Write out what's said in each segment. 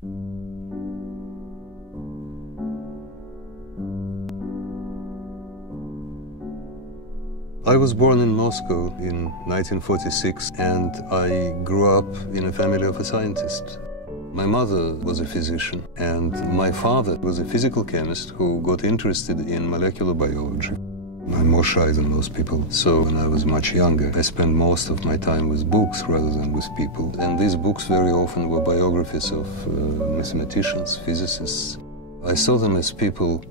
I was born in Moscow in 1946, and I grew up in a family of a scientist. My mother was a physician, and my father was a physical chemist who got interested in molecular biology. I'm more shy than most people, so when I was much younger, I spent most of my time with books rather than with people. And these books very often were biographies of mathematicians, physicists. I saw them as people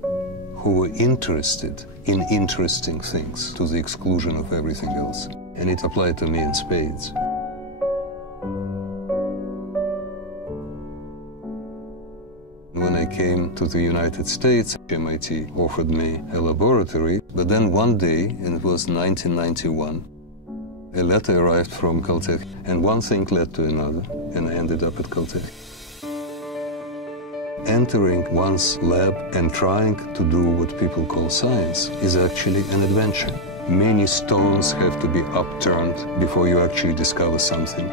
who were interested in interesting things to the exclusion of everything else. And it applied to me in spades. When I came to the United States, MIT offered me a laboratory, but then one day, and it was 1991, a letter arrived from Caltech, and one thing led to another, and I ended up at Caltech. Entering one's lab and trying to do what people call science is actually an adventure. Many stones have to be upturned before you actually discover something.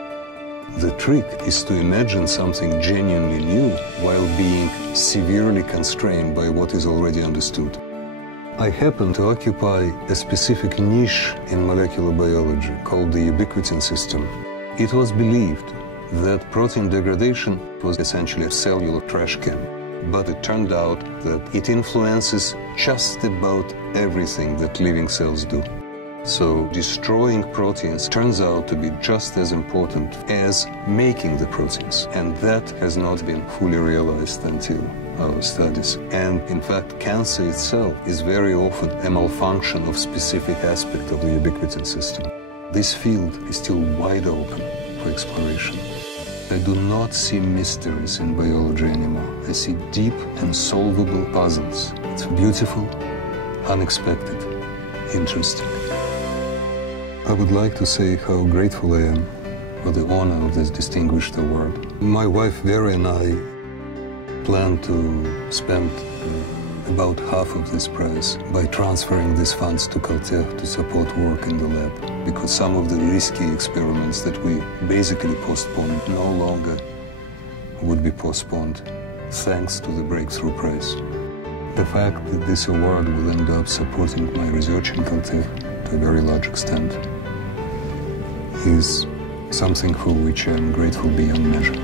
The trick is to imagine something genuinely new while being severely constrained by what is already understood. I happen to occupy a specific niche in molecular biology called the ubiquitin system. It was believed that protein degradation was essentially a cellular trash can, but it turned out that it influences just about everything that living cells do. So destroying proteins turns out to be just as important as making the proteins, and that has not been fully realized until our studies. And in fact, cancer itself is very often a malfunction of specific aspect of the ubiquitin system. This field is still wide open for exploration. I do not see mysteries in biology anymore. I see deep and solvable puzzles. It's beautiful, unexpected, interesting. I would like to say how grateful I am for the honor of this distinguished award. My wife Vera and I plan to spend about half of this prize by transferring these funds to Caltech to support work in the lab, because some of the risky experiments that we basically postponed no longer would be postponed thanks to the breakthrough prize. The fact that this award will end up supporting my research in Caltech to a very large extent is something for which I'm grateful beyond measure.